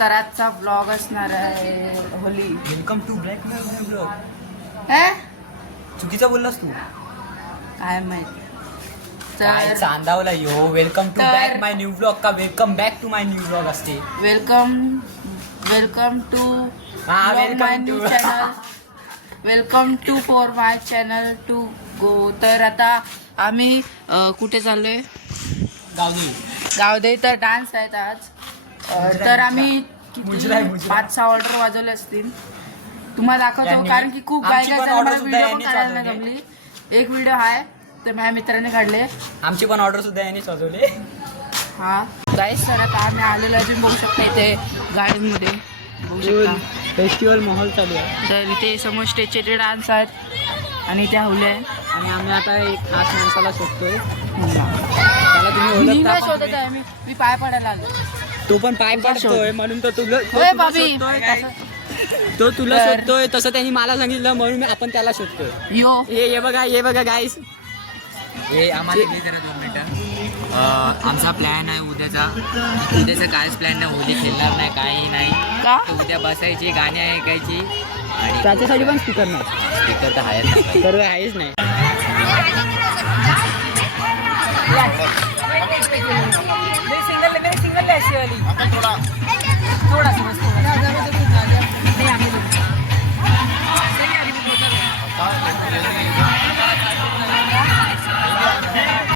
तर आजचा ब्लॉग असणार आहे Holi. Welcome to black blog. चुकीचं बोललास तू. काय माहिती. काय चांदावला यो. Welcome to back my new blog का welcome back to my new blog असते. Welcome to my new channel. Welcome to for my channel to go. तर आता आम्ही कुठे चाललोय? गावदे. तर डान्स आहेत आज. तर आम्ही 5-6 ऑर्डर वाजवले असतील. तुम्हाला दाखवतो कारण की खूप गायकांचा मला व्हिडिओ पण काढायला नाही जमली. एक व्हिडिओ आहे ते माझ्या मित्राने काढले. आमची पण ऑर्डर सुद्धा यांनी वाजवले. हा गाईस तर आता आम्ही आलेलो अजून बघू शकता इथे गार्डनमध्ये बघू शकता फेस्टिवल माहोल चालू आहे. तर इथे समोर स्टेजचे डान्स आहेत आणि इथे हवले आहे. आणि आम्ही आता एक खास माणसाला शोधतोय. त्याला मी तुम्ही नाही शोधत आहे. मी पाय पडायला आलो. तो पण पाय पडतोय म्हणून तो तुला शोधतोय. तसं त्यांनी मला सांगितलं म्हणून आपण त्याला शोधतोय. यो हे बघा गाईस. हे आम्हाला जरा 2 मिनिटं. आमचा प्लॅन आहे उद्याचा कायच प्लॅन नाही. होली खेळणार नाही काही नाही. का उद्या बसायची गाणी ऐकायची आणि त्याच्यासाठी पण स्पीकर नाही. स्पीकर तर आहेच. तर आहेच नाही.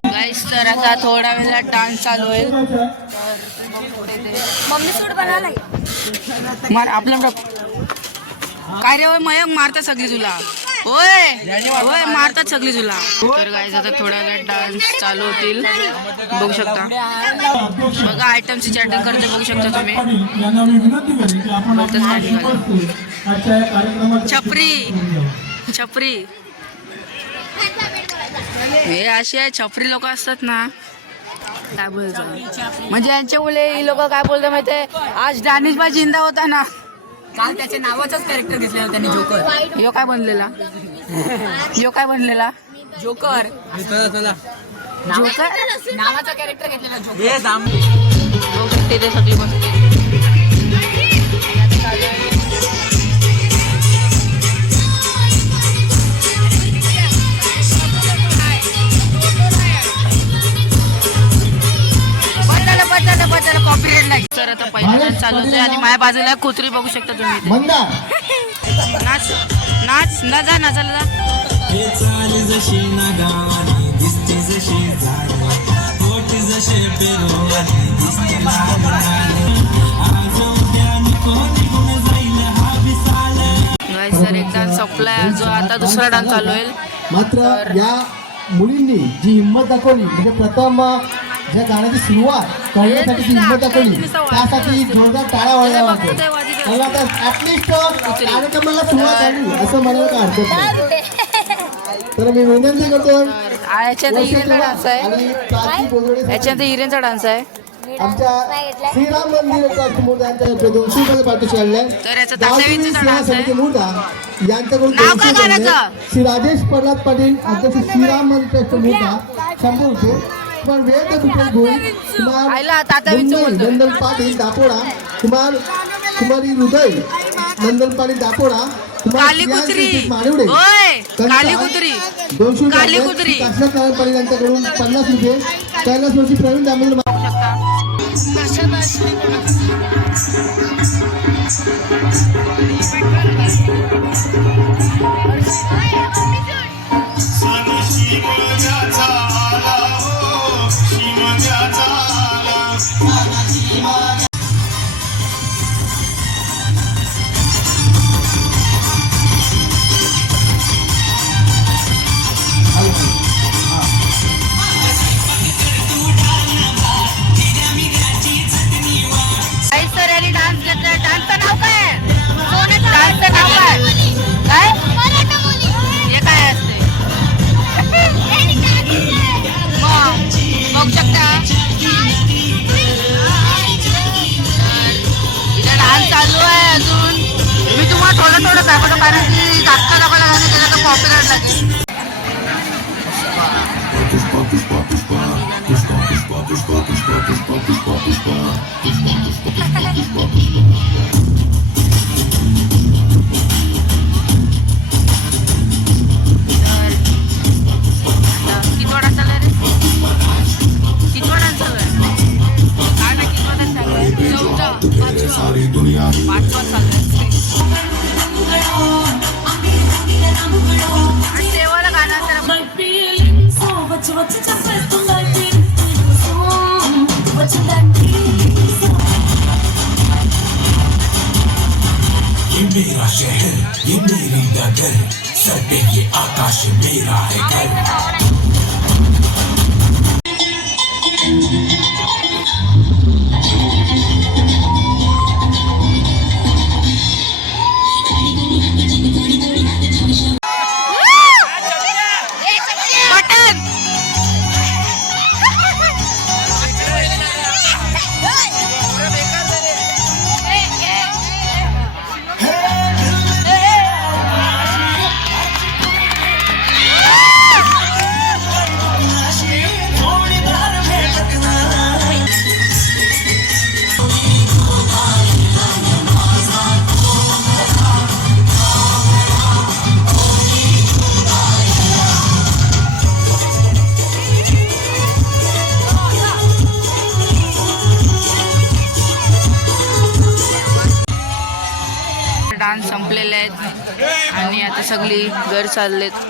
गाईस तर आता थोड्या वेळात डान्स चालू होईल. मम्मी सूट बनालाय. आपलं काय रे मयंक मारतात सगळी तुला. होय मारतात सगळी तुला. तर गाईस आता थोड्या वेळात डान्स चालू होतील. बघू शकता बघा आयटमची चॅटिंग करते बघू शकता तुम्ही. छपरी हे अशी आहे. छपरी लोक असतात ना काय बोलतात म्हणजे यांच्या मुले ही लोक काय बोलतात माहितीये. आज दानिश भाई जिंदा होता ना काल त्याच्या नावाचाच कॅरेक्टर घेतलेला त्यांनी. जोकर. यो काय बनलेला जोकर नावाचा कॅरेक्टर घेतलेला जोकर. बघू शकते ते सगळी बसते. कॉपीराइट नाही. तर आता पहिला चालू होते आणि माझ्या बाजूला कुत्री बघू शकता तुम्ही. नाच नाच न जा नाचायला जा. सर एक डान्स संपलाय जो आता दुसरा डान्स चालू होईल. मात्र या मुलींनी जी हिंमत दाखवली म्हणजे प्रथम ज्या गाण्याची सुरुवात करण्यासाठी जी हिंमत दाखवली त्यासाठी जोरदार टाळ्या वाजल्या वाटते. मला आता ऍटलिस्ट कार्यक्रमाला सुरुवात झाली असं म्हणायला काय हरकत नाही. तर मी विनंती करतो. याच्यात हिरेंचा डान्स आहे. आमच्या श्रीराम मंदिराचा समोर यांच्या 200 रुपये पाठीशी आणलाय. तर याचा दशावीचा डान्स आहे. यांच्याकडून नाव काय गाण्याचं? श्री राजेश प्रल्हाद पाटील अध्यक्ष श्रीराम मंदिराचा मूर्ता 100 रुपये. पण वेळ तर कुठे घेऊन नंदन पाटील दापोडा कुमारी हृदय नंदन पाटील दापोडा माणिवडे 200 काशीनाथ पाटील यांच्याकडून 50 रुपये. कैलास वर्षी प्रवीण दामोदर थोडं दाखवतो कारण की जास्त दाखवायला घालून त्याला तर कॉपीराइट लागेल. ये मेरा शहर, ये मेरी नगर, सर पे ये आकाश मेरा है घर। मटन डान्स संपलेले आहेत आणि आता सगळी घर चाललेत.